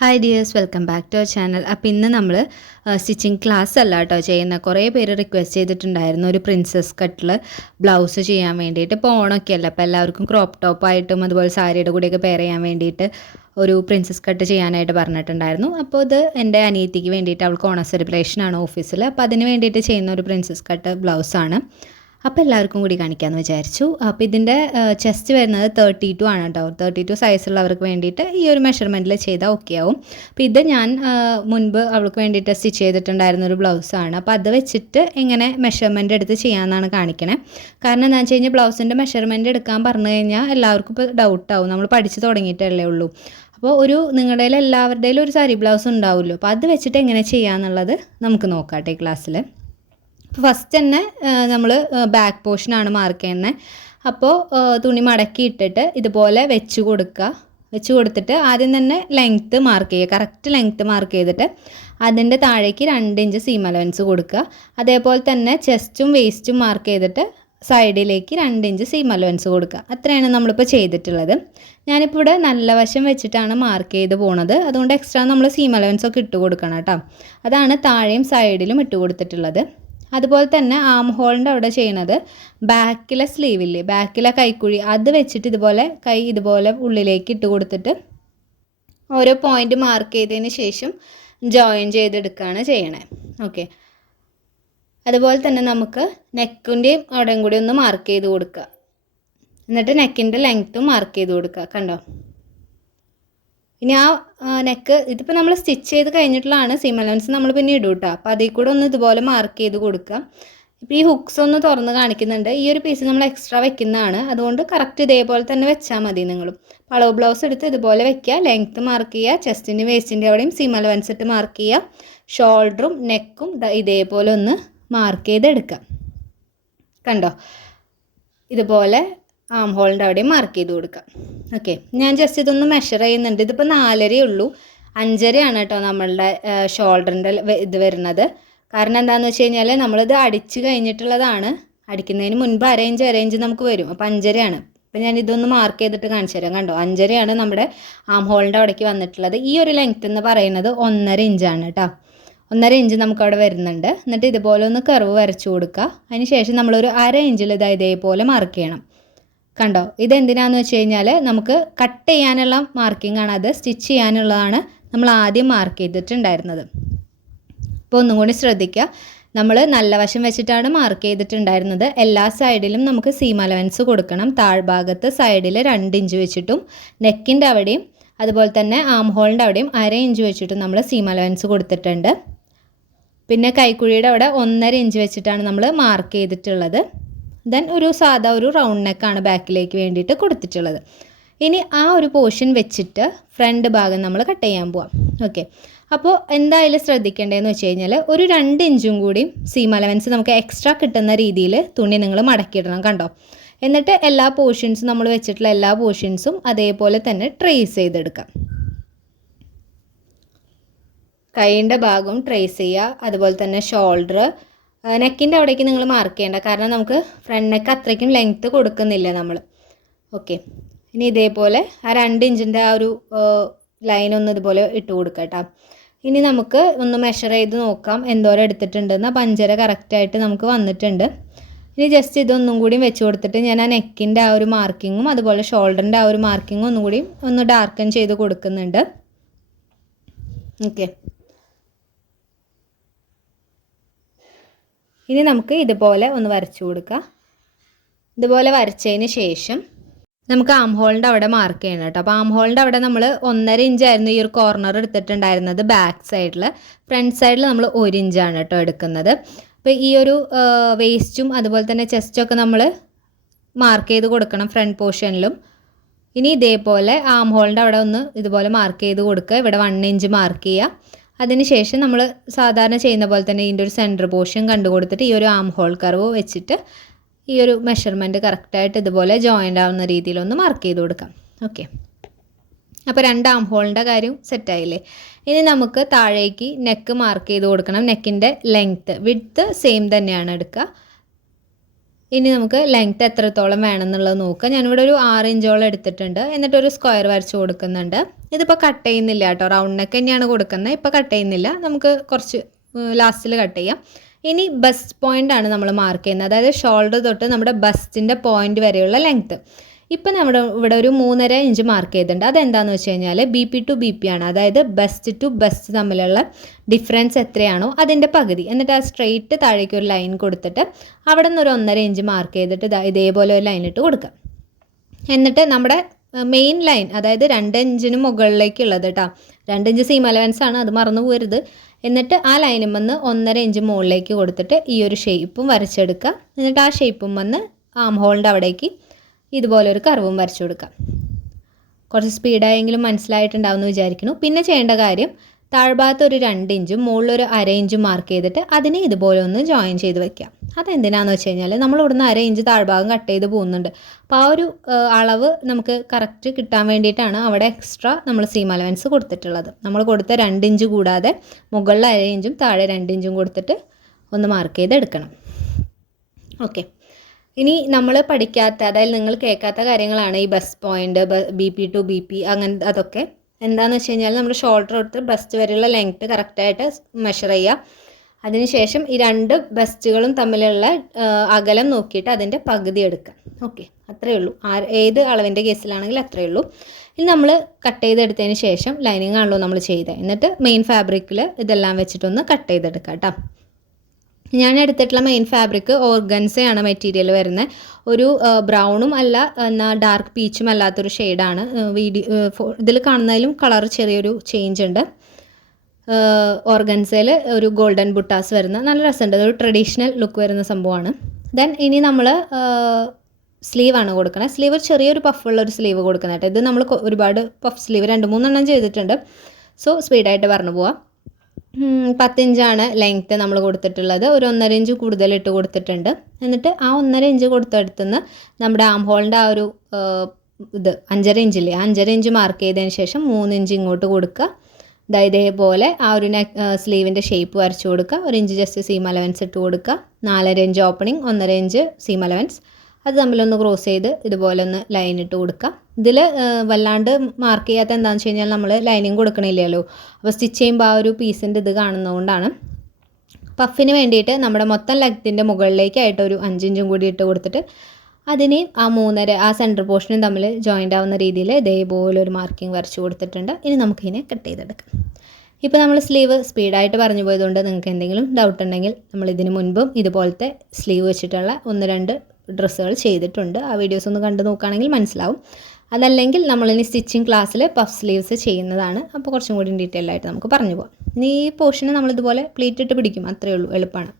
Hi dears, welcome back to our channel. അപ്പോൾ ഇന്ന് നമ്മൾ സ്റ്റിച്ചിങ് ക്ലാസ് അല്ല കേട്ടോ ചെയ്യുന്ന. കുറേ പേര് റിക്വസ്റ്റ് ചെയ്തിട്ടുണ്ടായിരുന്നു ഒരു പ്രിൻസസ് കട്ടിൽ ബ്ലൗസ് ചെയ്യാൻ വേണ്ടിയിട്ട്. ഇപ്പോൾ ഓണമൊക്കെ അല്ല, അപ്പോൾ എല്ലാവർക്കും ക്രോപ്പ് ടോപ്പായിട്ടും അതുപോലെ സാരിയുടെ കൂടെയൊക്കെ പെയർ ചെയ്യാൻ വേണ്ടിയിട്ട് ഒരു പ്രിൻസസ് കട്ട് ചെയ്യാനായിട്ട് പറഞ്ഞിട്ടുണ്ടായിരുന്നു. അപ്പോൾ ഇത് എൻ്റെ അനിയത്തിക്ക് വേണ്ടിയിട്ട്, അവൾക്ക് ഓണ സെലിബ്രേഷനാണ് ഓഫീസിൽ, അപ്പോൾ അതിന് വേണ്ടിയിട്ട് ചെയ്യുന്ന ഒരു പ്രിൻസസ് കട്ട് ബ്ലൗസാണ്. അപ്പോൾ എല്ലാവർക്കും കൂടി കാണിക്കാമെന്ന് വിചാരിച്ചു. അപ്പോൾ ഇതിൻ്റെ ചെസ്റ്റ് വരുന്നത് 32 ആണ് കേട്ടോ. 32 സൈസുള്ളവർക്ക് വേണ്ടിയിട്ട് ഈ ഒരു മെഷർമെൻറ്റിൽ ചെയ്താൽ ഓക്കെ ആവും. അപ്പോൾ ഇത് ഞാൻ മുൻപ് അവൾക്ക് വേണ്ടിയിട്ട് സ്റ്റിച്ച് ചെയ്തിട്ടുണ്ടായിരുന്ന ഒരു ബ്ലൗസാണ്. അപ്പോൾ അത് വെച്ചിട്ട് എങ്ങനെ മെഷർമെൻറ്റ് എടുത്ത് ചെയ്യാമെന്നാണ് കാണിക്കണേ. കാരണം എന്താണെന്ന് വെച്ച് കഴിഞ്ഞാൽ ബ്ലൗസിൻ്റെ മെഷർമെൻറ്റ് എടുക്കാൻ പറഞ്ഞു കഴിഞ്ഞാൽ എല്ലാവർക്കും ഇപ്പോൾ ഡൗട്ടാവും. നമ്മൾ പഠിച്ച് തുടങ്ങിയിട്ടല്ലേ ഉള്ളൂ. അപ്പോൾ നിങ്ങളുടെ എല്ലാവരുടെയും ഒരു സാരി ബ്ലൗസ് ഉണ്ടാവുമല്ലോ. അപ്പോൾ അത് വെച്ചിട്ട് എങ്ങനെ ചെയ്യാമെന്നുള്ളത് നമുക്ക് നോക്കാം ഈ ക്ലാസ്സിൽ. അപ്പോൾ ഫസ്റ്റ് തന്നെ നമ്മൾ ബാക്ക് പോർഷനാണ് മാർക്ക് ചെയ്യുന്നത്. അപ്പോൾ തുണി മടക്കി ഇട്ടിട്ട് ഇതുപോലെ വെച്ച് കൊടുത്തിട്ട് ആദ്യം തന്നെ ലെങ്ത്ത് മാർക്ക് ചെയ്യുക. കറക്റ്റ് ലെങ്ത്ത് മാർക്ക് ചെയ്തിട്ട് അതിൻ്റെ താഴേക്ക് 2 ഇഞ്ച് സീം അലവൻസ് കൊടുക്കുക. അതേപോലെ തന്നെ ചെസ്റ്റും വേസ്റ്റും മാർക്ക് ചെയ്തിട്ട് സൈഡിലേക്ക് 2 ഇഞ്ച് സീം അലവൻസ് കൊടുക്കുക. അത്രയാണ് നമ്മളിപ്പോൾ ചെയ്തിട്ടുള്ളത്. ഞാനിപ്പോൾ ഇവിടെ നല്ല വശം വെച്ചിട്ടാണ് മാർക്ക് ചെയ്ത് പോണത്. അതുകൊണ്ട് എക്സ്ട്രാ നമ്മൾ സീം അലവൻസ് ഒക്കെ ഇട്ട് കൊടുക്കണം കേട്ടോ. അതാണ് താഴെയും സൈഡിലും ഇട്ട് കൊടുത്തിട്ടുള്ളത്. അതുപോലെ തന്നെ ആം ഹോളിൻ്റെ അവിടെ ചെയ്യണത് ബാക്കിലെ സ്ലീവില്ലേ, ബാക്കിലെ കൈക്കുഴി, അത് വെച്ചിട്ട് ഇതുപോലെ കൈ ഇതുപോലെ ഉള്ളിലേക്ക് ഇട്ട് കൊടുത്തിട്ട് ഓരോ പോയിൻ്റ് മാർക്ക് ചെയ്തതിന് ശേഷം ജോയിൻ ചെയ്തെടുക്കുകയാണ് ചെയ്യണേ. ഓക്കെ. അതുപോലെ തന്നെ നമുക്ക് നെക്കിൻ്റെയും അവിടെയും കൂടി ഒന്ന് മാർക്ക് ചെയ്ത് കൊടുക്കുക. എന്നിട്ട് നെക്കിൻ്റെ ലെങ്ത്തും മാർക്ക് ചെയ്ത് കൊടുക്കുക. കണ്ടോ? ഇനി ആ നെക്ക് ഇതിപ്പോൾ നമ്മൾ സ്റ്റിച്ച് ചെയ്ത് കഴിഞ്ഞിട്ടുള്ളതാണ്. സീം അലവൻസ് നമ്മൾ പിന്നെ ഇടും കേട്ടോ. അപ്പോൾ അതിൽ കൂടെ ഒന്ന് ഇതുപോലെ മാർക്ക് ചെയ്ത് കൊടുക്കുക. ഇപ്പോൾ ഈ ഹുക്സ് ഒന്ന് തുറന്ന് കാണിക്കുന്നുണ്ട്. ഈ ഒരു പീസ് നമ്മൾ എക്സ്ട്രാ വെക്കുന്നതാണ്. അതുകൊണ്ട് കറക്റ്റ് ഇതേപോലെ തന്നെ വെച്ചാൽ മതി. നിങ്ങളും പളവ് ബ്ലൗസ് എടുത്ത് ഇതുപോലെ വെക്കുക. ലെങ്ത്ത് മാർക്ക് ചെയ്യുക. ചെസ്റ്റിൻ്റെ വേസ്റ്റിൻ്റെ അവിടെയും സീം അലവൻസ് ഇട്ട് മാർക്ക് ചെയ്യുക. ഷോൾഡറും നെക്കും ഇതേപോലെ ഒന്ന് മാർക്ക് ചെയ്തെടുക്കുക. കണ്ടോ? ഇതുപോലെ ആം ഹോളിൻ്റെ അവിടെയും മാർക്ക് ചെയ്ത് കൊടുക്കുക. ഓക്കെ. ഞാൻ ജസ്റ്റ് ഇതൊന്ന് മെഷർ ചെയ്യുന്നുണ്ട്. ഇതിപ്പോൾ 4.5 ഉള്ളൂ. 5.5 കേട്ടോ നമ്മളുടെ ഷോൾഡറിൻ്റെ ഇത് വരുന്നത്. കാരണം എന്താണെന്ന് വെച്ച് കഴിഞ്ഞാൽ നമ്മളിത് അടിച്ച് കഴിഞ്ഞിട്ടുള്ളതാണ്. അടിക്കുന്നതിന് മുൻപ് അരയിഞ്ച് നമുക്ക് വരും. അപ്പോൾ 5.5. അപ്പോൾ ഞാൻ ഇതൊന്ന് മാർക്ക് ചെയ്തിട്ട് കാണിച്ചു തരാം. കണ്ടോ? 5.5 നമ്മുടെ ആം ഹോളിൻ്റെ അവിടേക്ക് വന്നിട്ടുള്ളത്. ഈ ഒരു ലെങ്ത്ത് എന്ന് പറയുന്നത് 1.5 ഇഞ്ചാണ് കേട്ടോ. 1.5 ഇഞ്ച് നമുക്കവിടെ വരുന്നുണ്ട്. എന്നിട്ട് ഇതുപോലെ ഒന്ന് കർവ് വരച്ചു കൊടുക്കുക. അതിന് ശേഷം നമ്മളൊരു 1/2 ഇഞ്ചിൽ ഇതേപോലെ മാർക്ക് ചെയ്യണം. കണ്ടോ? ഇതെന്തിനാന്ന് വെച്ച് കഴിഞ്ഞാൽ നമുക്ക് കട്ട് ചെയ്യാനുള്ള മാർക്കിംഗ് ആണ്. അത് സ്റ്റിച്ച് ചെയ്യാനുള്ളതാണ് നമ്മൾ ആദ്യം മാർക്ക് ചെയ്തിട്ടുണ്ടായിരുന്നത്. അപ്പോൾ ഒന്നും കൂടി ശ്രദ്ധിക്കുക. നമ്മൾ നല്ല വശം വെച്ചിട്ടാണ് മാർക്ക് ചെയ്തിട്ടുണ്ടായിരുന്നത്. എല്ലാ സൈഡിലും നമുക്ക് സീം അലവൻസ് കൊടുക്കണം. താഴ്ഭാഗത്ത് സൈഡിൽ 2 ഇഞ്ച് വെച്ചിട്ടും നെക്കിൻ്റെ അവിടെയും അതുപോലെ തന്നെ ആം ഹോളിൻ്റെ അവിടെയും 1/2 ഇഞ്ച് വെച്ചിട്ടും നമ്മൾ സീം അലവൻസ് കൊടുത്തിട്ടുണ്ട്. പിന്നെ കൈക്കുഴിയുടെ അവിടെ 1.5 ഇഞ്ച് വെച്ചിട്ടാണ് നമ്മൾ മാർക്ക് ചെയ്തിട്ടുള്ളത്. ദെൻ ഒരു സാധാ ഒരു റൗണ്ട് നെക്കാണ് ബാക്കിലേക്ക് വേണ്ടിയിട്ട് കൊടുത്തിട്ടുള്ളത്. ഇനി ആ ഒരു പോർഷൻ വെച്ചിട്ട് ഫ്രണ്ട് ഭാഗം നമ്മൾ കട്ട് ചെയ്യാൻ പോവാം. ഓക്കെ. അപ്പോൾ എന്തായാലും ശ്രദ്ധിക്കേണ്ടതെന്ന് വെച്ച് കഴിഞ്ഞാൽ ഒരു 2 ഇഞ്ചും കൂടി സീം അലവൻസ് നമുക്ക് എക്സ്ട്രാ കിട്ടുന്ന രീതിയിൽ തുണി നിങ്ങൾ മടക്കിയിടണം. കണ്ടോ? എന്നിട്ട് എല്ലാ പോർഷൻസും നമ്മൾ വെച്ചിട്ടുള്ള എല്ലാ പോർഷൻസും അതേപോലെ തന്നെ ട്രേസ് ചെയ്തെടുക്കാം. കൈയിൻ്റെ ഭാഗവും ട്രേസ് ചെയ്യുക. അതുപോലെ തന്നെ ഷോൾഡർ, നെക്കിൻ്റെ അവിടേക്ക് നിങ്ങൾ മാർക്ക് ചെയ്യേണ്ട. കാരണം നമുക്ക് ഫ്രണ്ട് നെക്ക് അത്രയ്ക്കും ലെങ്ത്ത് കൊടുക്കുന്നില്ല നമ്മൾ. ഓക്കെ. ഇനി ഇതേപോലെ ആ 2 ഇഞ്ചിൻ്റെ ആ ഒരു ലൈൻ ഒന്ന് ഇതുപോലെ ഇട്ട് കൊടുക്കുക കേട്ടോ. ഇനി നമുക്ക് ഒന്ന് മെഷർ ചെയ്ത് നോക്കാം എന്തോരം എടുത്തിട്ടുണ്ടെന്ന്. 5.5 കറക്റ്റായിട്ട് നമുക്ക് വന്നിട്ടുണ്ട്. ഇനി ജസ്റ്റ് ഇതൊന്നും കൂടി വെച്ച് കൊടുത്തിട്ട് ഞാൻ ആ നെക്കിൻ്റെ ആ ഒരു മാർക്കിങ്ങും അതുപോലെ ഷോൾഡറിൻ്റെ ആ ഒരു മാർക്കിങ്ങും ഒന്നും കൂടി ഒന്ന് ഡാർക്കൻ ചെയ്ത് കൊടുക്കുന്നുണ്ട്. ഓക്കെ. ഇനി നമുക്ക് ഇതുപോലെ ഒന്ന് വരച്ചു കൊടുക്കുക. ഇതുപോലെ വരച്ചതിന് ശേഷം നമുക്ക് ആം ഹോളിൻ്റെ അവിടെ മാർക്ക് ചെയ്യണം കേട്ടോ. അപ്പോൾ ആം ഹോളിൻ്റെ അവിടെ നമ്മൾ 1.5 ഇഞ്ചായിരുന്നു ഈ ഒരു കോർണർ എടുത്തിട്ടുണ്ടായിരുന്നത് ബാക്ക് സൈഡിൽ. ഫ്രണ്ട് സൈഡിൽ നമ്മൾ 1 ഇഞ്ചാണ് കേട്ടോ എടുക്കുന്നത്. അപ്പോൾ ഈ ഒരു വേസ്റ്റും അതുപോലെ തന്നെ ചെസ്റ്റൊക്കെ നമ്മൾ മാർക്ക് ചെയ്ത് കൊടുക്കണം ഫ്രണ്ട് പോർഷനിലും. ഇനി ഇതേപോലെ ആം ഹോളിൻ്റെ അവിടെ ഒന്ന് ഇതുപോലെ മാർക്ക് ചെയ്ത് കൊടുക്കുക. ഇവിടെ 1 ഇഞ്ച് മാർക്ക് ചെയ്യുക. അതിനുശേഷം നമ്മൾ സാധാരണ ചെയ്യുന്ന പോലെ തന്നെ ഇതിൻ്റെ ഒരു സെൻറ്റർ പോർഷൻ കണ്ടുകൊടുത്തിട്ട് ഈ ഒരു ആം ഹോൾ കർവ് വെച്ചിട്ട് ഈ ഒരു മെഷർമെൻറ്റ് കറക്റ്റായിട്ട് ഇതുപോലെ ജോയിൻ്റ് ആവുന്ന രീതിയിലൊന്ന് മാർക്ക് ചെയ്ത് കൊടുക്കാം. ഓക്കെ. അപ്പോൾ 2 ആം ഹോളിൻ്റെ കാര്യം സെറ്റായില്ലേ. ഇനി നമുക്ക് താഴേക്ക് നെക്ക് മാർക്ക് ചെയ്ത് കൊടുക്കണം. നെക്കിൻ്റെ ലെങ്ത്ത് വിഡ്ത്ത് സെയിം തന്നെയാണ് എടുക്കുക. ഇനി നമുക്ക് ലെങ്ത്ത് എത്രത്തോളം വേണമെന്നുള്ളത് നോക്കാം. ഞാനിവിടെ ഒരു 6 ഇഞ്ചോളം എടുത്തിട്ടുണ്ട്. എന്നിട്ടൊരു സ്ക്വയർ വരച്ച് കൊടുക്കുന്നുണ്ട്. ഇതിപ്പോൾ കട്ട് ചെയ്യുന്നില്ല കേട്ടോ, റൗണ്ട് നെക്ക് തന്നെയാണ് കൊടുക്കുന്നത്. ഇപ്പോൾ കട്ട് ചെയ്യുന്നില്ല, നമുക്ക് കുറച്ച് ലാസ്റ്റിൽ കട്ട് ചെയ്യാം. ഇനി ബസ്റ്റ് പോയിൻ്റ് ആണ് നമ്മൾ മാർക്ക് ചെയ്യുന്നത്, അതായത് ഷോൾഡർ തൊട്ട് നമ്മുടെ ബസ്റ്റിൻ്റെ പോയിൻ്റ് വരെയുള്ള ലെങ്ത്ത്. ഇപ്പം നമ്മുടെ ഇവിടെ ഒരു 3.5 ഇഞ്ച് മാർക്ക് ചെയ്തിട്ടുണ്ട്. അതെന്താണെന്ന് വെച്ച് കഴിഞ്ഞാൽ BP ടു BP ആണ്, അതായത് ബസ്റ്റ് ടു ബസ്റ്റ് തമ്മിലുള്ള ഡിഫറൻസ് എത്രയാണോ അതിൻ്റെ പകുതി. എന്നിട്ട് ആ സ്ട്രെയിറ്റ് താഴേക്ക് ഒരു ലൈൻ കൊടുത്തിട്ട് അവിടെ നിന്ന് ഒരു 1.5 ഇഞ്ച് മാർക്ക് ചെയ്തിട്ട് ഇതേപോലെ ഒരു ലൈൻ ഇട്ട് കൊടുക്കുക. എന്നിട്ട് നമ്മുടെ മെയിൻ ലൈൻ, അതായത് 2 ഇഞ്ചിന് മുകളിലേക്കുള്ളത് കേട്ടോ, 2 ഇഞ്ച് സീം അലവൻസ് ആണ്, അത് മറന്നു പോകരുത്. എന്നിട്ട് ആ ലൈനും വന്ന് 1.5 ഇഞ്ച് മുകളിലേക്ക് കൊടുത്തിട്ട് ഈ ഒരു ഷേപ്പും വരച്ചെടുക്കുക. എന്നിട്ട് ആ ഷേപ്പും വന്ന് ആം ഹോളിൻ്റെ അവിടേക്ക് ഇതുപോലെ ഒരു കർവും വരച്ചു കൊടുക്കാം. കുറച്ച് സ്പീഡായെങ്കിലും മനസ്സിലായിട്ടുണ്ടാവും എന്ന് വിചാരിക്കുന്നു. പിന്നെ ചെയ്യേണ്ട കാര്യം, താഴ്ഭാഗത്ത് ഒരു 2 ഇഞ്ചും മുകളിലൊരു 1/2 ഇഞ്ചും മാർക്ക് ചെയ്തിട്ട് അതിനെ ഇതുപോലെ ഒന്ന് ജോയിൻ ചെയ്ത് വെക്കാം. അതെന്തിനാണെന്ന് വെച്ച് കഴിഞ്ഞാൽ നമ്മൾ ഇവിടുന്ന് 1/2 ഇഞ്ച് താഴ്ഭാഗം കട്ട് ചെയ്ത് പോകുന്നുണ്ട്. അപ്പോൾ ആ ഒരു അളവ് നമുക്ക് കറക്റ്റ് കിട്ടാൻ വേണ്ടിയിട്ടാണ് അവിടെ എക്സ്ട്രാ നമ്മൾ സീം അലവൻസ് കൊടുത്തിട്ടുള്ളത്. നമ്മൾ കൊടുത്ത 2 ഇഞ്ച് കൂടാതെ മുകളിൽ 1/2 ഇഞ്ചും താഴെ 2 ഇഞ്ചും കൊടുത്തിട്ട് ഒന്ന് മാർക്ക് ചെയ്തെടുക്കണം. ഓക്കെ, ഇനി നമ്മൾ പഠിക്കാത്ത, അതായത് നിങ്ങൾ കേൾക്കാത്ത കാര്യങ്ങളാണ് ഈ bust point, BP to BP അങ്ങനെ. അതൊക്കെ എന്താണെന്ന് വെച്ച് കഴിഞ്ഞാൽ നമ്മൾ ഷോൾഡർ തൊട്ട് ബസ്റ്റ് വരെയുള്ള ലെങ്ത്ത് കറക്റ്റായിട്ട് മെഷർ ചെയ്യുക. അതിനുശേഷം ഈ 2 ബസ്റ്റുകളും തമ്മിലുള്ള അകലം നോക്കിയിട്ട് അതിൻ്റെ പകുതി എടുക്കുക. ഓക്കെ, അത്രയേ ഉള്ളൂ. ഏത് അളവിൻ്റെ കേസിലാണെങ്കിലും അത്രയേ ഉള്ളൂ. ഇനി നമ്മൾ കട്ട് ചെയ്തെടുത്തതിന് ശേഷം ലൈനിങ് ആണല്ലോ നമ്മൾ ചെയ്തത്, എന്നിട്ട് മെയിൻ ഫാബ്രിക്കിൽ ഇതെല്ലാം വെച്ചിട്ടൊന്ന് കട്ട് ചെയ്തെടുക്കുക കേട്ടോ. ഞാൻ എടുത്തിട്ടുള്ള മെയിൻ ഫാബ്രിക് ഓർഗൻസയാണ് മെറ്റീരിയൽ വരുന്നത്. ഒരു ബ്രൗണും അല്ല എന്നാൽ ഡാർക്ക് പീച്ചും അല്ലാത്തൊരു ഷെയ്ഡാണ്. ഇതിൽ കാണുന്നതിലും കളർ ചെറിയൊരു ചേഞ്ച് ഉണ്ട്. ഓർഗൻസയിൽ ഒരു ഗോൾഡൻ ബുട്ടാസ് വരുന്ന നല്ല രസമുണ്ട്, ഒരു ട്രഡീഷണൽ ലുക്ക് വരുന്ന സംഭവമാണ്. ദെൻ ഇനി നമ്മൾ സ്ലീവാണ് കൊടുക്കുന്നത്. സ്ലീവ് ചെറിയൊരു പഫുള്ളൊരു സ്ലീവ് കൊടുക്കുന്നത് കേട്ടോ. ഇത് നമ്മൾ ഒരുപാട് പഫ് സ്ലീവ് 2-3 എണ്ണം ചെയ്തിട്ടുണ്ട്. സോ സ്പീഡായിട്ട് പറഞ്ഞു പോവാം. 10 ഇഞ്ചാണ് ലെങ്ത്ത് നമ്മൾ കൊടുത്തിട്ടുള്ളത്. ഒരു 1.5 ഇഞ്ച് കൂടുതൽ ഇട്ട് കൊടുത്തിട്ടുണ്ട്. എന്നിട്ട് ആ 1.5 ഇഞ്ച് കൊടുത്തടുത്തുനിന്ന് നമ്മുടെ ആം ഹോളിൻ്റെ ആ ഒരു 5.5 ഇഞ്ചില്ലേ, 5.5 ഇഞ്ച് മാർക്ക് ചെയ്തതിന് ശേഷം 3 ഇഞ്ച് ഇങ്ങോട്ട് കൊടുക്കുക. ഇതേപോലെ ആ ഒരു സ്ലീവിൻ്റെ ഷേപ്പ് വരച്ച് കൊടുക്കുക. 1 ഇഞ്ച് ജസ്റ്റ് സീം അലവൻസ് ഇട്ട് കൊടുക്കുക. 4.5 inch opening, 1.5 inch seam allowance, അത് തമ്മിലൊന്ന് ക്രോസ് ചെയ്ത് ഇതുപോലെ ഒന്ന് ലൈൻ ഇട്ട് കൊടുക്കുക. ഇതിൽ വല്ലാണ്ട് മാർക്ക് ചെയ്യാത്ത എന്താണെന്ന് വെച്ച് കഴിഞ്ഞാൽ നമ്മൾ ലൈനിങ് കൊടുക്കണില്ലല്ലോ, അപ്പോൾ സ്റ്റിച്ച് ചെയ്യുമ്പോൾ ആ ഒരു പീസിൻ്റെ ഇത് കാണുന്നതുകൊണ്ടാണ്. പഫിന് വേണ്ടിയിട്ട് നമ്മുടെ മൊത്തം ലെങ്ത്തിൻ്റെ മുകളിലേക്കായിട്ട് ഒരു 5 ഇഞ്ചും കൂടി ഇട്ട് കൊടുത്തിട്ട് അതിനെയും ആ 3.5 ആ സെൻറ്റർ പോർഷനും തമ്മിൽ ജോയിൻ്റ് ആവുന്ന രീതിയിൽ ഇതേപോലെ ഒരു മാർക്കിംഗ് വരച്ച് കൊടുത്തിട്ടുണ്ട്. ഇനി നമുക്കിതിനെ കട്ട് ചെയ്തെടുക്കാം. ഇപ്പോൾ നമ്മൾ സ്ലീവ് സ്പീഡായിട്ട് പറഞ്ഞു പോയതുകൊണ്ട് നിങ്ങൾക്ക് എന്തെങ്കിലും ഡൗട്ട് ഉണ്ടെങ്കിൽ നമ്മൾ ഇതിന് മുൻപും ഇതുപോലത്തെ സ്ലീവ് വെച്ചിട്ടുള്ള 1-2 ഡ്രസ്സുകൾ ചെയ്തിട്ടുണ്ട്. ആ വീഡിയോസ് ഒന്ന് കണ്ടു നോക്കുകയാണെങ്കിൽ മനസ്സിലാവും. അതല്ലെങ്കിൽ നമ്മളിനി സ്റ്റിച്ചിങ് ക്ലാസ്സിൽ പഫ് സ്ലീവ്സ് ചെയ്യുന്നതാണ്. അപ്പോൾ കുറച്ചും കൂടി ഡീറ്റെയിൽ ആയിട്ട് നമുക്ക് പറഞ്ഞു പോകാം. ഇനി ഈ പോർഷന് നമ്മളിതുപോലെ പ്ലീറ്റ് ഇട്ട് പിടിക്കും, അത്രയേ ഉള്ളൂ, എളുപ്പമാണ്.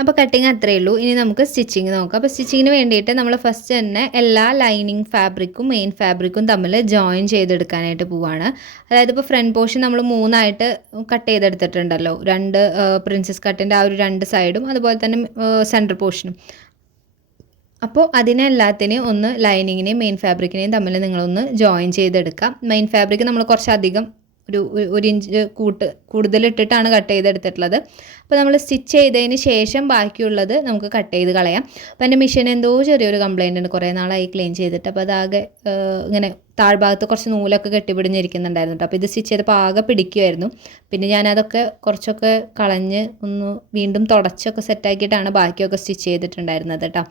അപ്പോൾ കട്ടിങ് അത്രയേ ഉള്ളൂ. ഇനി നമുക്ക് സ്റ്റിച്ചിങ് നോക്കാം. അപ്പോൾ സ്റ്റിച്ചിങ്ങിന് വേണ്ടിയിട്ട് നമ്മൾ ഫസ്റ്റ് തന്നെ എല്ലാ ലൈനിങ് ഫാബ്രിക്കും മെയിൻ ഫാബ്രിക്കും തമ്മിൽ ജോയിൻ ചെയ്തെടുക്കാനായിട്ട് പോവുകയാണ്. അതായത് ഇപ്പോൾ ഫ്രണ്ട് പോർഷൻ നമ്മൾ 3ആയിട്ട് കട്ട് ചെയ്തെടുത്തിട്ടുണ്ടല്ലോ, 2 പ്രിൻസസ് കട്ടിൻ്റെ ആ ഒരു 2 സൈഡും അതുപോലെ തന്നെ സെൻറ്റർ പോർഷനും. അപ്പോൾ അതിനെല്ലാത്തിനെയും ഒന്ന് ലൈനിങ്ങിനെയും മെയിൻ ഫാബ്രിക്കിനെയും തമ്മിൽ നിങ്ങളൊന്ന് ജോയിൻ ചെയ്തെടുക്കാം. മെയിൻ ഫാബ്രിക് നമ്മൾ കുറച്ചധികം ഒരു ഇഞ്ച് കൂടുതലിട്ടിട്ടാണ് കട്ട് ചെയ്തെടുത്തിട്ടുള്ളത്. അപ്പോൾ നമ്മൾ സ്റ്റിച്ച് ചെയ്തതിന് ശേഷം ബാക്കിയുള്ളത് നമുക്ക് കട്ട് ചെയ്ത് കളയാം. അപ്പോൾ എൻ്റെ മെഷീൻ എന്തോ ചെറിയൊരു കംപ്ലയിൻ്റ് ഉണ്ട്, കുറേ നാളായി ക്ലീൻ ചെയ്തിട്ട്. അപ്പോൾ അതാകെ ഇങ്ങനെ താഴ്ഭാഗത്ത് കുറച്ച് നൂലൊക്കെ കെട്ടിപ്പിടിഞ്ഞിരിക്കുന്നുണ്ടായിരുന്നു കേട്ടോ. അപ്പോൾ ഇത് സ്റ്റിച്ച് ചെയ്തപ്പോൾ ആകെ പിടിക്കുമായിരുന്നു. പിന്നെ ഞാനതൊക്കെ കുറച്ചൊക്കെ കളഞ്ഞ് ഒന്ന് വീണ്ടും തുടച്ചൊക്കെ സെറ്റാക്കിയിട്ടാണ് ബാക്കിയൊക്കെ സ്റ്റിച്ച് ചെയ്തിട്ടുണ്ടായിരുന്നത് കേട്ടോ.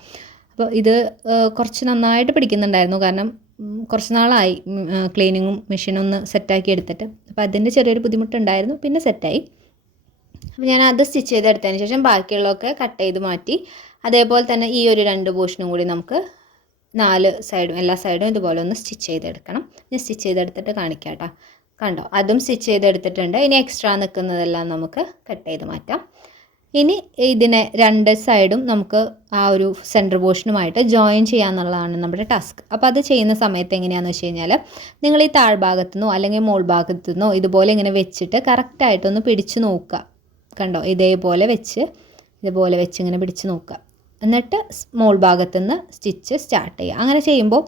അപ്പോൾ ഇത് കുറച്ച് നന്നായിട്ട് പിടിക്കുന്നുണ്ടായിരുന്നു, കാരണം കുറച്ച് നാളായി ക്ലീനിങ്ങും മെഷീനും ഒന്ന് സെറ്റാക്കി എടുത്തിട്ട്. അപ്പോൾ അതിൻ്റെ ചെറിയൊരു ബുദ്ധിമുട്ടുണ്ടായിരുന്നു, പിന്നെ സെറ്റായി. അപ്പോൾ ഞാൻ അത് സ്റ്റിച്ച് ചെയ്തെടുത്തതിന് ശേഷം ബാക്കിയുള്ളതൊക്കെ കട്ട് ചെയ്ത് മാറ്റി. അതേപോലെ തന്നെ ഈ ഒരു 2 പോർഷനും കൂടി നമുക്ക് 4 സൈഡും എല്ലാ സൈഡും ഇതുപോലെ ഒന്ന് സ്റ്റിച്ച് ചെയ്തെടുക്കണം. ഞാൻ സ്റ്റിച്ച് ചെയ്തെടുത്തിട്ട് കാണിക്കാം കേട്ടോ. കണ്ടോ, അതും സ്റ്റിച്ച് ചെയ്തെടുത്തിട്ടുണ്ട്. ഇനി എക്സ്ട്രാ നിൽക്കുന്നതെല്ലാം നമുക്ക് കട്ട് ചെയ്ത് മാറ്റാം. ഇനി ഇതിനെ 2 സൈഡും നമുക്ക് ആ ഒരു സെൻറ്റർ പോർഷനുമായിട്ട് ജോയിൻ ചെയ്യാന്നുള്ളതാണ് നമ്മുടെ ടാസ്ക്. അപ്പോൾ അത് ചെയ്യുന്ന സമയത്ത് എങ്ങനെയാണെന്ന് വെച്ച് കഴിഞ്ഞാൽ നിങ്ങൾ ഈ താഴ്ഭാഗത്തു നിന്നോ അല്ലെങ്കിൽ മോൾ ഭാഗത്തു നിന്നോ ഇതുപോലെ ഇങ്ങനെ വെച്ചിട്ട് കറക്റ്റായിട്ടൊന്ന് പിടിച്ച് നോക്കുക. കണ്ടോ, ഇതുപോലെ വെച്ച് ഇങ്ങനെ പിടിച്ച് നോക്കുക. എന്നിട്ട് മോൾ ഭാഗത്തുനിന്ന് സ്റ്റിച്ച് സ്റ്റാർട്ട് ചെയ്യുക. അങ്ങനെ ചെയ്യുമ്പോൾ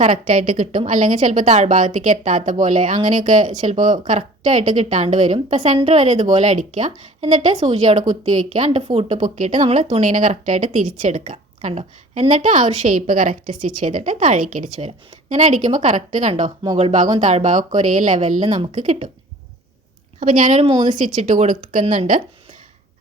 കറക്റ്റായിട്ട് കിട്ടും. അല്ലെങ്കിൽ ചിലപ്പോൾ താഴ്ഭാഗത്തേക്ക് എത്താത്ത പോലെ അങ്ങനെയൊക്കെ ചിലപ്പോൾ കറക്റ്റായിട്ട് കിട്ടാണ്ട് വരും. ഇപ്പോൾ സെൻറ്റർ വരെ ഇതുപോലെ അടിക്കുക, എന്നിട്ട് സൂചി അവിടെ കുത്തി വയ്ക്കുക, എന്നിട്ട് ഫൂട്ട് പൊക്കിയിട്ട് നമ്മൾ തുണീനെ കറക്റ്റായിട്ട് തിരിച്ചെടുക്കുക. കണ്ടോ. എന്നിട്ട് ആ ഒരു ഷേപ്പ് കറക്റ്റ് സ്റ്റിച്ച് ചെയ്തിട്ട് താഴേക്ക് അടിച്ച് വരാം. ഇങ്ങനെ അടിക്കുമ്പോൾ കറക്റ്റ് കണ്ടോ മുകൾ ഭാഗവും താഴ്ഭാഗവും ഒക്കെ ഒരേ ലെവലിൽ നമുക്ക് കിട്ടും. അപ്പോൾ ഞാനൊരു 3 സ്റ്റിച്ച് ഇട്ട് കൊടുക്കുന്നുണ്ട്.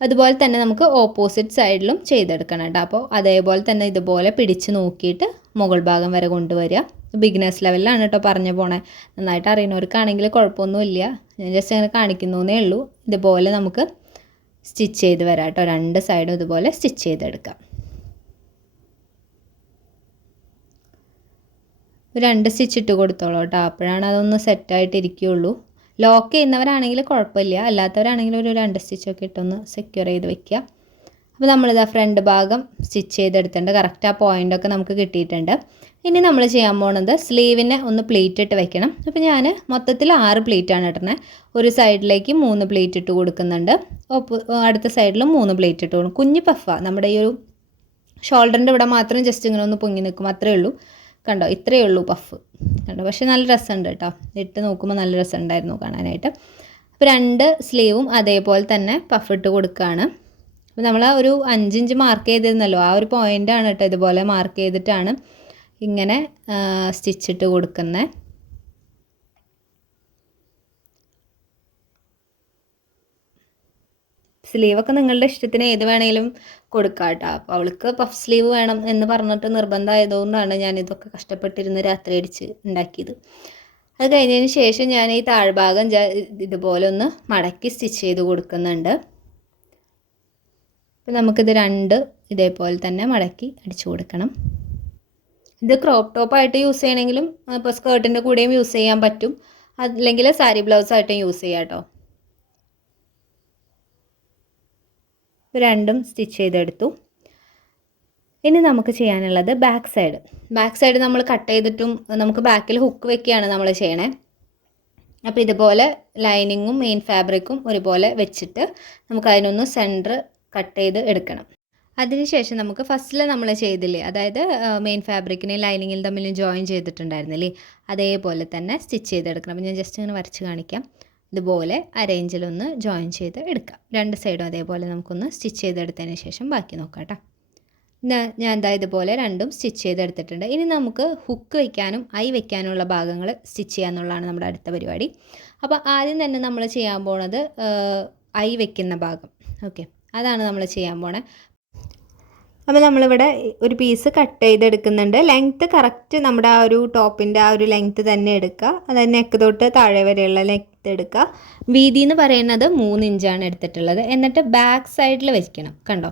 അതുപോലെ തന്നെ നമുക്ക് ഓപ്പോസിറ്റ് സൈഡിലും ചെയ്തെടുക്കണം കേട്ടോ. അപ്പോൾ അതേപോലെ തന്നെ ഇതുപോലെ പിടിച്ച് നോക്കിയിട്ട് മുകൾ ഭാഗം വരെ കൊണ്ടുവരിക. ബിഗിനേഴ്സ് ലെവലിലാണ് കേട്ടോ പറഞ്ഞു പോണേ. നന്നായിട്ട് അറിയുന്നവർക്കാണെങ്കിൽ കുഴപ്പമൊന്നുമില്ല, ഞാൻ ജസ്റ്റ് അങ്ങനെ കാണിക്കുന്നേ ഉള്ളൂ. ഇതുപോലെ നമുക്ക് സ്റ്റിച്ച് ചെയ്ത് വരാം കേട്ടോ. 2 സൈഡും ഇതുപോലെ സ്റ്റിച്ച് ചെയ്തെടുക്കാം. 2 സ്റ്റിച്ച് ഇട്ട് കൊടുത്തോളൂ കേട്ടോ, അപ്പോഴാണ് അതൊന്ന് സെറ്റായിട്ടിരിക്കുകയുള്ളൂ. ലോക്ക് ചെയ്യുന്നവരാണെങ്കിൽ കുഴപ്പമില്ല, അല്ലാത്തവരാണെങ്കിൽ ഒരു 2 സ്റ്റിച്ചൊക്കെ ഇട്ടൊന്ന് സെക്യൂർ ചെയ്ത് വെക്കുക. അപ്പോൾ നമ്മളിതാ ഫ്രണ്ട് ഭാഗം സ്റ്റിച്ച് ചെയ്തെടുത്തിട്ടുണ്ട്. കറക്റ്റ് ആ പോയിൻ്റൊക്കെ നമുക്ക് കിട്ടിയിട്ടുണ്ട്. ഇനി നമ്മൾ ചെയ്യാൻ പോകുന്നത് സ്ലീവിനെ ഒന്ന് പ്ലീറ്റ് ഇട്ട് വെക്കണം. അപ്പോൾ ഞാൻ മൊത്തത്തിൽ 6 പ്ലീറ്റാണ് ഇടുന്നത്. ഒരു സൈഡിലേക്ക് 3 പ്ലീറ്റ് ഇട്ട് കൊടുക്കുന്നുണ്ട്, അടുത്ത സൈഡിലും 3 പ്ലീറ്റ് ഇട്ട് കൊടുക്കും. കുഞ്ഞ് പഫാണ്, നമ്മുടെ ഈ ഒരു ഷോൾഡറിൻ്റെ ഇവിടെ മാത്രം ജസ്റ്റ് ഇങ്ങനെ ഒന്ന് പൊങ്ങി നിൽക്കും, അത്രയേ ഉള്ളൂ. കണ്ടോ, ഇത്രയേ ഉള്ളൂ പഫ് കണ്ടോ. പക്ഷേ നല്ല രസമുണ്ട് കേട്ടോ, ഇട്ട് നോക്കുമ്പോൾ നല്ല രസമുണ്ടായിരുന്നു കാണാനായിട്ട്. അപ്പോൾ 2 സ്ലീവും അതേപോലെ തന്നെ പഫ് ഇട്ട് കൊടുക്കുകയാണ്. അപ്പോൾ നമ്മൾ ഒരു 5 ഇഞ്ച് മാർക്ക് ചെയ്തിരുന്നല്ലോ, ആ ഒരു പോയിൻ്റാണ് കേട്ടോ ഇതുപോലെ മാർക്ക് ചെയ്തിട്ടാണ് ഇങ്ങനെ സ്റ്റിച്ചിട്ട് കൊടുക്കുന്നത്. സ്ലീവൊക്കെ നിങ്ങളുടെ ഇഷ്ടത്തിന് ഏത് വേണമെങ്കിലും കൊടുക്കാം കേട്ടോ. അപ്പോൾ അവൾക്ക് പഫ് സ്ലീവ് വേണം എന്ന് പറഞ്ഞിട്ട് നിർബന്ധമായതുകൊണ്ടാണ് ഞാനിതൊക്കെ കഷ്ടപ്പെട്ടിരുന്ന് രാത്രി അടിച്ച് ഉണ്ടാക്കിയത്. അത് കഴിഞ്ഞതിന് ശേഷം ഞാൻ ഈ താഴ്ഭാഗം ഇതുപോലെ ഒന്ന് മടക്കി സ്റ്റിച്ച് ചെയ്ത് കൊടുക്കുന്നുണ്ട്. അപ്പോൾ നമുക്കിത് 2 ഇതേപോലെ തന്നെ മടക്കി അടിച്ചു കൊടുക്കണം. ഇത് ക്രോപ്പ് ടോപ്പായിട്ട് യൂസ് ചെയ്യണമെങ്കിലും ഇപ്പോൾ സ്കേർട്ടിൻ്റെ കൂടെയും യൂസ് ചെയ്യാൻ പറ്റും, അല്ലെങ്കിൽ സാരി ബ്ലൗസായിട്ടും യൂസ് ചെയ്യാം കേട്ടോ. 2 സ്റ്റിച്ച് ചെയ്തെടുത്തു. ഇനി നമുക്ക് ചെയ്യാനുള്ളത് ബാക്ക് സൈഡ് നമ്മൾ കട്ട് ചെയ്തിട്ടും നമുക്ക് ബാക്കിൽ ഹുക്ക് വെക്കുകയാണ് നമ്മൾ ചെയ്യണേ. അപ്പോൾ ഇതുപോലെ ലൈനിങ്ങും മെയിൻ ഫാബ്രിക്കും ഒരുപോലെ വെച്ചിട്ട് നമുക്ക് അതിനൊന്ന് സെൻറ്റർ കട്ട് ചെയ്ത് എടുക്കണം. അതിനുശേഷം നമുക്ക് ഫസ്റ്റിൽ നമ്മൾ ചെയ്തില്ലേ, അതായത് മെയിൻ ഫാബ്രിക്കിനെ ലൈനിങ്ങിൽ തമ്മിൽ ജോയിൻ ചെയ്തിട്ടുണ്ടായിരുന്നില്ലേ, അതേപോലെ തന്നെ സ്റ്റിച്ച് ചെയ്തെടുക്കണം. അപ്പോൾ ഞാൻ ജസ്റ്റ് ഇങ്ങനെ വരച്ച് കാണിക്കാം. ഇതുപോലെ അരേഞ്ചിലൊന്ന് ജോയിൻ ചെയ്ത് എടുക്കാം. 2 സൈഡും അതേപോലെ നമുക്കൊന്ന് സ്റ്റിച്ച് ചെയ്തെടുത്തതിന് ശേഷം ബാക്കി നോക്കാം കേട്ടോ. ഞാൻ എന്താ ഇതുപോലെ 2ഉം സ്റ്റിച്ച് ചെയ്തെടുത്തിട്ടുണ്ട്. ഇനി നമുക്ക് ഹുക്ക് വയ്ക്കാനും ഐ വയ്ക്കാനുള്ള ഭാഗങ്ങൾ സ്റ്റിച്ച് ചെയ്യാന്നുള്ളതാണ് നമ്മുടെ അടുത്ത പരിപാടി. അപ്പോൾ ആദ്യം തന്നെ നമ്മൾ ചെയ്യാൻ പോണത് ഐ വയ്ക്കുന്ന ഭാഗം. ഓക്കെ, അതാണ് നമ്മൾ ചെയ്യാൻ പോണേ. അപ്പോൾ നമ്മളിവിടെ ഒരു പീസ് കട്ട് ചെയ്തെടുക്കുന്നുണ്ട്. ലെങ്ത്ത് കറക്റ്റ് നമ്മുടെ ആ ഒരു ടോപ്പിൻ്റെ ആ ഒരു ലെങ്ത്ത് തന്നെ എടുക്കുക, അതായത് നെക്ക് തൊട്ട് താഴെ വരെയുള്ള ലെങ്ത്ത് എടുക്കുക. വീതി എന്ന് പറയുന്നത് 3 ഇഞ്ചാണ് എടുത്തിട്ടുള്ളത്. എന്നിട്ട് ബാക്ക് സൈഡിൽ വെക്കണം. കണ്ടോ,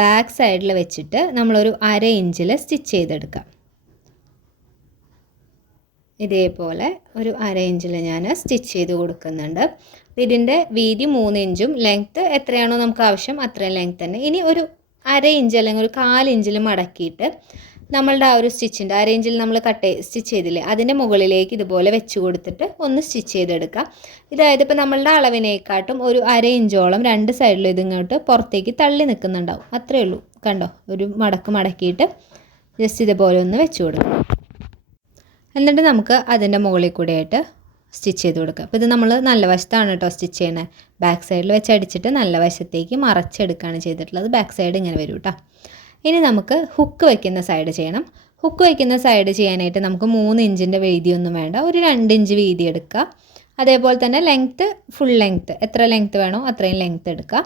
ബാക്ക് സൈഡിൽ വെച്ചിട്ട് നമ്മളൊരു 1/2 ഇഞ്ചിൽ സ്റ്റിച്ച് ചെയ്തെടുക്കാം. ഇതേപോലെ ഒരു 1/2 ഇഞ്ചിൽ ഞാൻ സ്റ്റിച്ച് ചെയ്ത് കൊടുക്കുന്നുണ്ട്. ഇതിൻ്റെ വീതി 3 ഇഞ്ചും ലെങ്ത്ത് എത്രയാണോ നമുക്ക് ആവശ്യം അത്രയും ലെങ്ത്ത് തന്നെ. ഇനി ഒരു 1/2 ഇഞ്ച് അല്ലെങ്കിൽ ഒരു 1/4 ഇഞ്ചിൽ മടക്കിയിട്ട് നമ്മളുടെ ആ ഒരു സ്റ്റിച്ചിൻ്റെ 1/2 ഇഞ്ചിൽ നമ്മൾ സ്റ്റിച്ച് ചെയ്തില്ലേ, അതിൻ്റെ മുകളിലേക്ക് ഇതുപോലെ വെച്ച് കൊടുത്തിട്ട് ഒന്ന് സ്റ്റിച്ച് ചെയ്തെടുക്കാം. ഇതായത് ഇപ്പോൾ നമ്മളുടെ അളവിനേക്കാട്ടും ഒരു 1/2 ഇഞ്ചോളം 2 സൈഡിലും ഇതിങ്ങോട്ട് പുറത്തേക്ക് തള്ളി നിൽക്കുന്നുണ്ടാവും, അത്രയേ ഉള്ളൂ. കണ്ടോ, ഒരു മടക്കിയിട്ട് ജസ്റ്റ് ഇതുപോലെ ഒന്ന് വെച്ച് കൊടുക്കണം. എന്നിട്ട് നമുക്ക് അതിൻ്റെ മുകളിൽ കൂടെയായിട്ട് സ്റ്റിച്ച് ചെയ്ത് കൊടുക്കുക. അപ്പോൾ ഇത് നമ്മൾ നല്ല വശത്താണ് കേട്ടോ സ്റ്റിച്ച് ചെയ്യുന്നത്. ബാക്ക് സൈഡിൽ വെച്ച് അടിച്ചിട്ട് നല്ല വശത്തേക്ക് മറച്ചെടുക്കുകയാണ് ചെയ്തിട്ടുള്ളത്. ബാക്ക് സൈഡ് ഇങ്ങനെ വരും കേട്ടോ. ഇനി നമുക്ക് ഹുക്ക് വയ്ക്കുന്ന സൈഡ് ചെയ്യണം. ഹുക്ക് വയ്ക്കുന്ന സൈഡ് ചെയ്യാനായിട്ട് നമുക്ക് 3 ഇഞ്ചിൻ്റെ വീതിയൊന്നും വേണ്ട, ഒരു 2 ഇഞ്ച് വീതി എടുക്കുക. അതേപോലെ തന്നെ ലെങ്ത്ത് ഫുൾ ലെങ്ത്ത് എത്ര ലെങ്ത്ത് വേണോ അത്രയും ലെങ്ത്ത് എടുക്കുക.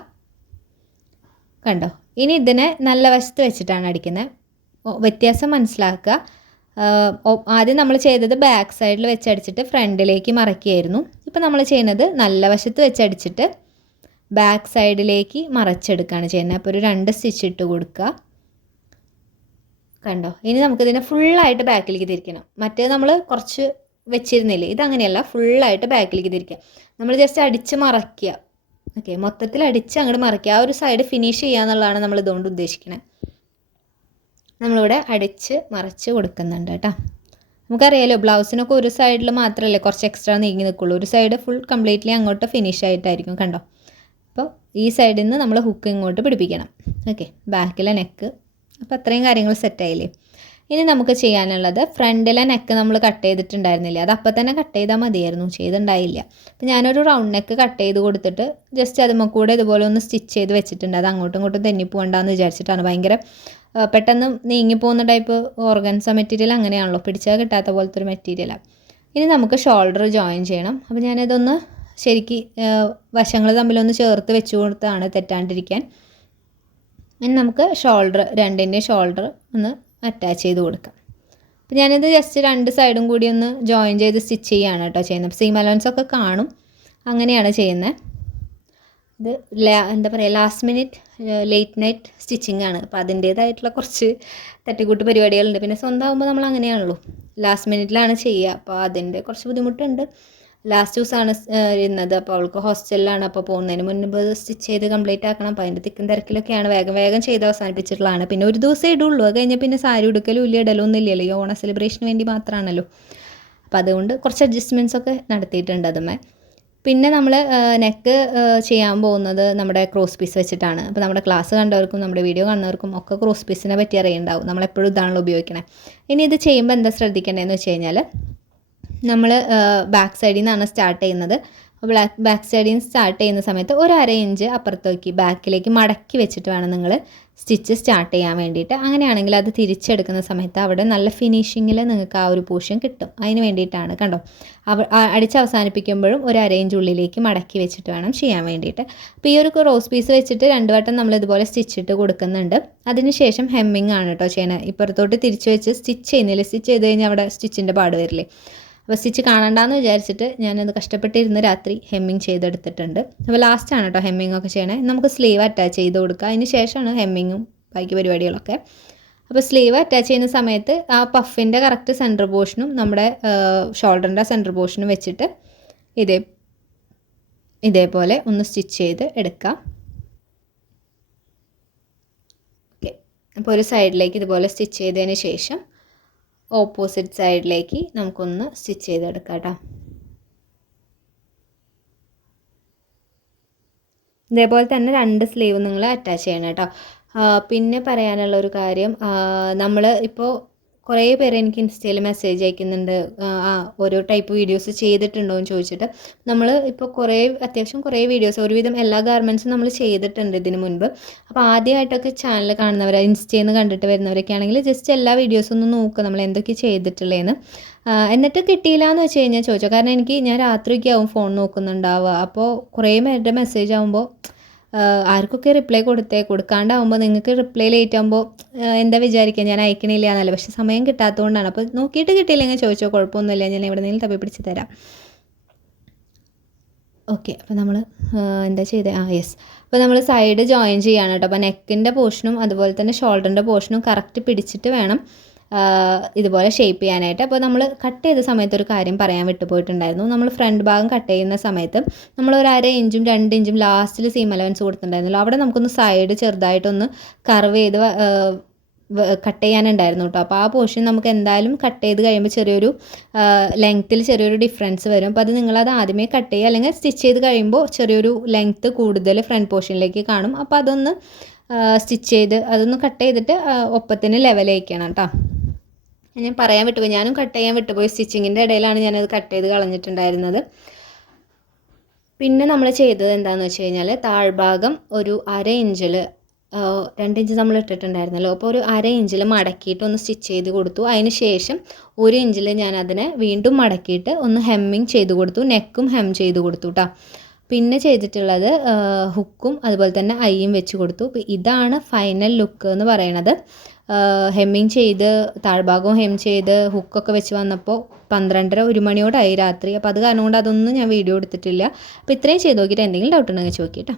കണ്ടോ, ഇനി ഇതിനെ നല്ല വശത്ത് വെച്ചിട്ടാണ് അടിക്കുന്നത്. വ്യത്യാസം മനസ്സിലാക്കുക. ആദ്യം നമ്മൾ ചെയ്തത് ബാക്ക് സൈഡിൽ വെച്ചടിച്ചിട്ട് ഫ്രണ്ടിലേക്ക് മറക്കുകയായിരുന്നു. ഇപ്പോൾ നമ്മൾ ചെയ്യുന്നത് നല്ല വശത്ത് വെച്ചടിച്ചിട്ട് ബാക്ക് സൈഡിലേക്ക് മറച്ചെടുക്കുകയാണ് ചെയ്യുന്നത്. അപ്പോൾ ഒരു 2 സ്റ്റിച്ച് ഇട്ട് കൊടുക്കുക. കണ്ടോ, ഇനി നമുക്കിതിനെ ഫുള്ളായിട്ട് ബാക്കിലേക്ക് തിരിക്കണം. മറ്റേ നമ്മൾ കുറച്ച് വെച്ചിരുന്നില്ലേ, ഇതങ്ങനെയല്ല, ഫുള്ളായിട്ട് ബാക്കിലേക്ക് തിരിക്കുക. നമ്മൾ ജസ്റ്റ് അടിച്ച് മറയ്ക്കുക. ഓക്കെ, മൊത്തത്തിൽ അടിച്ച് അങ്ങോട്ട് മറയ്ക്കുക. ആ ഒരു സൈഡ് ഫിനിഷ് ചെയ്യുക എന്നുള്ളതാണ് നമ്മൾ ഇതുകൊണ്ട് ഉദ്ദേശിക്കുന്നത്. നമ്മളിവിടെ അടിച്ച് മറച്ച് കൊടുക്കുന്നുണ്ട് കേട്ടോ. നമുക്കറിയാലോ ബ്ലൗസിനൊക്കെ ഒരു സൈഡിൽ മാത്രമല്ലേ കുറച്ച് എക്സ്ട്രാ നീങ്ങി നിൽക്കുള്ളൂ, ഒരു സൈഡ് ഫുൾ കംപ്ലീറ്റ്ലി അങ്ങോട്ട് ഫിനിഷ് ആയിട്ടായിരിക്കും. കണ്ടോ, അപ്പോൾ ഈ സൈഡിൽ നിന്ന് നമ്മൾ ഹുക്ക് ഇങ്ങോട്ട് പിടിപ്പിക്കണം. ഓക്കെ, ബാക്കിലെ നെക്ക്. അപ്പോൾ അത്രയും കാര്യങ്ങൾ സെറ്റായില്ലേ. ഇനി നമുക്ക് ചെയ്യാനുള്ളത് ഫ്രണ്ടിലെ നെക്ക് നമ്മൾ കട്ട് ചെയ്തിട്ടുണ്ടായിരുന്നില്ല, അത് അപ്പം തന്നെ കട്ട് ചെയ്താൽ മതിയായിരുന്നു, ചെയ്തിട്ടുണ്ടായില്ല. അപ്പോൾ ഞാനൊരു റൗണ്ട് നെക്ക് കട്ട് ചെയ്ത് കൊടുത്തിട്ട് ജസ്റ്റ് അതുമ്പോൾ കൂടെ ഇതുപോലെ ഒന്ന് സ്റ്റിച്ച് ചെയ്ത് വെച്ചിട്ടുണ്ട്. അത് അങ്ങോട്ടും ഇങ്ങോട്ടും തെന്നി പോകണ്ടെന്ന് വിചാരിച്ചിട്ടാണ്. ഭയങ്കര പെട്ടെന്ന് നീങ്ങിപ്പോകുന്ന ടൈപ്പ് ഓർഗൻസ മെറ്റീരിയൽ അങ്ങനെയാണല്ലോ, പിടിച്ചാൽ കിട്ടാത്ത പോലത്തെ ഒരു മെറ്റീരിയലാണ്. ഇനി നമുക്ക് ഷോൾഡർ ജോയിൻ ചെയ്യണം. അപ്പോൾ ഞാനിതൊന്ന് ശരിക്ക് വശങ്ങൾ തമ്മിലൊന്ന് ചേർത്ത് വെച്ച് കൊടുത്താണ് തെറ്റാണ്ടിരിക്കാൻ. ഇനി നമുക്ക് ഷോൾഡർ, രണ്ടിൻ്റെയും ഷോൾഡർ ഒന്ന് അറ്റാച്ച് ചെയ്ത് കൊടുക്കാം. അപ്പോൾ ഞാനിത് ജസ്റ്റ് 2 സൈഡും കൂടി ഒന്ന് ജോയിൻ ചെയ്ത് സ്റ്റിച്ച് ചെയ്യുകയാണ് കേട്ടോ ചെയ്യുന്നത്. സീം അലവൻസ് ഒക്കെ കാണും, അങ്ങനെയാണ് ചെയ്യുന്നത്. ഇത് എന്താ പറയുക, last minute late night stitching ആണ്. അപ്പോൾ അതിൻ്റേതായിട്ടുള്ള കുറച്ച് തട്ടിക്കൂട്ട് പരിപാടികളുണ്ട്. പിന്നെ സ്വന്തമാകുമ്പോൾ നമ്മൾ അങ്ങനെയാണല്ലോ, ലാസ്റ്റ് മിനിറ്റിലാണ് ചെയ്യുക. അപ്പോൾ അതിൻ്റെ കുറച്ച് ബുദ്ധിമുട്ടുണ്ട്. ലാസ്റ്റ് ദിവസമാണ് ഇരുന്നത്. അപ്പോൾ അവൾക്ക് ഹോസ്റ്റലിലാണ്. അപ്പോൾ പോകുന്നതിന് മുൻപ് സ്റ്റിച്ച് ചെയ്ത് കംപ്ലീറ്റ് ആക്കണം. അപ്പോൾ അതിൻ്റെ തിക്കും തിരക്കിലൊക്കെയാണ് വേഗം ചെയ്ത് അവസാനിപ്പിച്ചിട്ടുള്ളതാണ്. പിന്നെ ഒരു ദിവസമേ ഇടുള്ളൂ, അത് കഴിഞ്ഞാൽ പിന്നെ സാരി ഉടുക്കലും ഇല്ല, ഇടലും ഒന്നും ഇല്ലല്ലോ, ഈ ഓണ സെലിബ്രേഷന് വേണ്ടി മാത്രമാണല്ലോ. അപ്പോൾ അതുകൊണ്ട് കുറച്ച് അഡ്ജസ്റ്റ്മെൻറ്റ്സ് ഒക്കെ നടത്തിയിട്ടുണ്ട് അതുമേ. പിന്നെ നമ്മൾ നെക്ക് ചെയ്യാൻ പോകുന്നത് നമ്മുടെ ക്രോസ് പീസ് വെച്ചിട്ടാണ്. അപ്പോൾ നമ്മുടെ ക്ലാസ് കണ്ടവർക്കും നമ്മുടെ വീഡിയോ കാണുന്നവർക്കും ഒക്കെ ക്രോസ് പീസിനെ പറ്റി അറിയുണ്ടാവും. നമ്മളെപ്പോഴും ഇതാണല്ലോ ഉപയോഗിക്കണേ. ഇനി ഇത് ചെയ്യുമ്പോൾ എന്താ ശ്രദ്ധിക്കേണ്ടതെന്ന് വെച്ച് കഴിഞ്ഞാൽ, നമ്മൾ ബാക്ക് സൈഡിൽ നിന്നാണ് സ്റ്റാർട്ട് ചെയ്യുന്നത്. ബാക്ക് സൈഡിൽ നിന്ന് സ്റ്റാർട്ട് ചെയ്യുന്ന സമയത്ത് 1/2 ഇഞ്ച് അപ്പുറത്തേക്ക് ബാക്കിലേക്ക് മടക്കി വെച്ചിട്ട് വേണം നിങ്ങൾ സ്റ്റിച്ച് സ്റ്റാർട്ട് ചെയ്യാൻ വേണ്ടിയിട്ട്. അങ്ങനെയാണെങ്കിൽ അത് തിരിച്ചെടുക്കുന്ന സമയത്ത് അവിടെ നല്ല ഫിനിഷിങ്ങിൽ നിങ്ങൾക്ക് ആ ഒരു പോർഷൻ കിട്ടും. അതിന് വേണ്ടിയിട്ടാണ്, കണ്ടോ, അടിച്ച് അവസാനിപ്പിക്കുമ്പോഴും 1/2 ഇഞ്ച് ഉള്ളിലേക്ക് മടക്കി വെച്ചിട്ട് വേണം ചെയ്യാൻ വേണ്ടിയിട്ട്. അപ്പോൾ ഈ ഒരു ക്രോസ് പീസ് വെച്ചിട്ട് 2 വട്ടം നമ്മൾ ഇതുപോലെ സ്റ്റിച്ചിട്ട് കൊടുക്കുന്നുണ്ട്. അതിനുശേഷം ഹെമ്മിങ് ആണ് കേട്ടോ ചെയ്യണത്. ഇപ്പുറത്തോട്ട് തിരിച്ച് വെച്ച് സ്റ്റിച്ച് ചെയ്യുന്നില്ല, സ്റ്റിച്ച് ചെയ്ത് കഴിഞ്ഞാൽ അവിടെ സ്റ്റിച്ചിൻ്റെ പാട് വരില്ലേ. അപ്പോൾ സ്റ്റിച്ച് കാണണ്ടെന്ന് വിചാരിച്ചിട്ട് ഞാനത് കഷ്ടപ്പെട്ടിരുന്ന് രാത്രി ഹെമ്മിങ് ചെയ്തെടുത്തിട്ടുണ്ട്. അപ്പോൾ ലാസ്റ്റാണ് കേട്ടോ ഹെമ്മിങ് ഒക്കെ ചെയ്യണേ. നമുക്ക് സ്ലീവ് അറ്റാച്ച് ചെയ്ത് കൊടുക്കുക. അതിന് ശേഷമാണ് ഹെമ്മിങ്ങും ബാക്കി പരിപാടികളൊക്കെ. അപ്പോൾ സ്ലീവ് അറ്റാച്ച് ചെയ്യുന്ന സമയത്ത് ആ പഫിൻ്റെ കറക്റ്റ് സെൻറ്റർ പോർഷനും നമ്മുടെ ഷോൾഡറിൻ്റെ സെൻറ്റർ പോർഷനും വെച്ചിട്ട് ഇതേപോലെ ഒന്ന് സ്റ്റിച്ച് ചെയ്ത് എടുക്കാം. ഓക്കെ, അപ്പോൾ ഒരു സൈഡിലേക്ക് ഇതുപോലെ സ്റ്റിച്ച് ചെയ്തതിന് ശേഷം ഓപ്പോസിറ്റ് സൈഡിലേക്ക് നമുക്കൊന്ന് സ്റ്റിച്ച് ചെയ്തെടുക്കാം കേട്ടോ. ഇതേപോലെ തന്നെ 2 സ്ലീവ് നിങ്ങൾ അറ്റാച്ച് ചെയ്യണം കേട്ടോ. പിന്നെ പറയാനുള്ള ഒരു കാര്യം, നമ്മൾ ഇപ്പോൾ കുറേ പേര് എനിക്ക് ഇൻസ്റ്റയിൽ മെസ്സേജ് അയക്കുന്നുണ്ട്, ഓരോ ടൈപ്പ് വീഡിയോസ് ചെയ്തിട്ടുണ്ടോ എന്ന് ചോദിച്ചിട്ട്. നമ്മൾ ഇപ്പോൾ അത്യാവശ്യം കുറേ വീഡിയോസ്, ഒരുവിധം എല്ലാ ഗാർമെൻറ്റ്സും നമ്മൾ ചെയ്തിട്ടുണ്ട് ഇതിന് മുൻപ്. അപ്പോൾ ആദ്യമായിട്ടൊക്കെ ചാനൽ കാണുന്നവർ, ഇൻസ്റ്റയിൽ നിന്ന് കണ്ടിട്ട് വരുന്നവരൊക്കെ ആണെങ്കിൽ ജസ്റ്റ് എല്ലാ വീഡിയോസും ഒന്ന് നോക്കുക, നമ്മൾ എന്തൊക്കെ ചെയ്തിട്ടുള്ളതെന്ന്. എന്നിട്ട് കിട്ടിയില്ല എന്ന് വെച്ച് കഴിഞ്ഞാൽ ചോദിച്ചോ. കാരണം ഞാൻ രാത്രിയൊക്കെ ആവും ഫോൺ നോക്കുന്നുണ്ടാവുക. അപ്പോൾ കുറേ പേരുടെ മെസ്സേജ് ആകുമ്പോൾ ആർക്കൊക്കെ റിപ്ലൈ കൊടുക്കാണ്ടാവുമ്പോൾ നിങ്ങൾക്ക് റിപ്ലൈ ലേറ്റ് ആകുമ്പോൾ എന്താ വിചാരിക്കുക, ഞാൻ അയക്കണില്ല എന്നല്ല. പക്ഷേ സമയം കിട്ടാത്തതുകൊണ്ടാണ്. അപ്പോൾ നോക്കിയിട്ട് കിട്ടിയില്ലെങ്കിൽ ചോദിച്ചോ, കുഴപ്പമൊന്നുമില്ല, ഞാൻ എവിടെയെങ്കിലും തപ്പി പിടിച്ച് തരാം. ഓക്കെ, അപ്പോൾ നമ്മൾ എന്താ ചെയ്തത്, യെസ്. അപ്പോൾ നമ്മൾ സൈഡ് ജോയിൻ ചെയ്യാണ് കേട്ടോ. അപ്പോൾ നെക്കിൻ്റെ പോർഷനും അതുപോലെ തന്നെ ഷോൾഡറിൻ്റെ പോർഷനും കറക്റ്റ് പിടിച്ചിട്ട് വേണം ഇതുപോലെ ഷേപ്പ് ചെയ്യാനായിട്ട്. അപ്പോൾ നമ്മൾ കട്ട് ചെയ്ത സമയത്ത് ഒരു കാര്യം പറയാൻ വിട്ടുപോയിട്ടുണ്ടായിരുന്നു. നമ്മൾ ഫ്രണ്ട് ഭാഗം കട്ട് ചെയ്യുന്ന സമയത്ത് നമ്മൾ 1/2 ഇഞ്ചും 2 ഇഞ്ചും ലാസ്റ്റിൽ സീം അലവൻസ് കൊടുത്തിട്ടുണ്ടായിരുന്നല്ലോ. അവിടെ നമുക്കൊന്ന് സൈഡ് ചെറുതായിട്ടൊന്ന് കർവ് ചെയ്ത് കട്ട് ചെയ്യാനുണ്ടായിരുന്നു കേട്ടോ. അപ്പോൾ ആ പോർഷൻ നമുക്ക് എന്തായാലും കട്ട് ചെയ്ത് കഴിയുമ്പോൾ ചെറിയൊരു ലെങ്ത്തിൽ ചെറിയൊരു ഡിഫറൻസ് വരും. അപ്പോൾ അത് നിങ്ങളത് ആദ്യമേ കട്ട് ചെയ്യുക, അല്ലെങ്കിൽ സ്റ്റിച്ച് ചെയ്ത് കഴിയുമ്പോൾ ചെറിയൊരു ലെങ്ത്ത് കൂടുതൽ ഫ്രണ്ട് പോർഷനിലേക്ക് കാണും. അപ്പോൾ അതൊന്ന് സ്റ്റിച്ച് ചെയ്ത് അതൊന്ന് കട്ട് ചെയ്തിട്ട് ഒപ്പത്തിന് ലെവലേക്കണം കേട്ടോ. ഞാൻ പറയാൻ വിട്ടുപോയി, ഞാനും കട്ട് ചെയ്യാൻ വിട്ടുപോയി. സ്റ്റിച്ചിങ്ങിൻ്റെ ഇടയിലാണ് ഞാനത് കട്ട് ചെയ്ത് കളഞ്ഞിട്ടുണ്ടായിരുന്നത്. പിന്നെ നമ്മൾ ചെയ്തത് എന്താണെന്ന് വെച്ച് കഴിഞ്ഞാൽ, താഴ്ഭാഗം ഒരു 1/2 ഇഞ്ചിൽ 2 ഇഞ്ച് നമ്മൾ ഇട്ടിട്ടുണ്ടായിരുന്നല്ലോ. അപ്പോൾ ഒരു 1/2 ഇഞ്ചിൽ മടക്കിയിട്ട് ഒന്ന് സ്റ്റിച്ച് ചെയ്ത് കൊടുത്തു. അതിന് ശേഷം 1 ഇഞ്ചിൽ ഞാൻ അതിനെ വീണ്ടും മടക്കിയിട്ട് ഒന്ന് ഹെമ്മിങ് ചെയ്ത് കൊടുത്തു, നെക്കും ഹെം ചെയ്ത് കൊടുത്തു കേട്ടോ. പിന്നെ ചെയ്തിട്ടുള്ളത് ഹുക്കും അതുപോലെ തന്നെ ഐയും വെച്ച് കൊടുത്തു. അപ്പോൾ ഇതാണ് ഫൈനൽ ലുക്ക് എന്ന് പറയണത്. ഹെമ്മിങ് ചെയ്ത് താഴ്ഭാഗവും ഹെം ചെയ്ത് ഹുക്കൊക്കെ വെച്ച് വന്നപ്പോൾ 12:30 1 മണിയോടായി രാത്രി. അപ്പോൾ അത് കാരണം കൊണ്ട് അതൊന്നും ഞാൻ വീഡിയോ എടുത്തിട്ടില്ല. അപ്പോൾ ഇത്രയും ചെയ്ത് നോക്കിയിട്ട് എന്തെങ്കിലും ഡൗട്ട് ഉണ്ടെങ്കിൽ ചോദിക്കാം കേട്ടോ.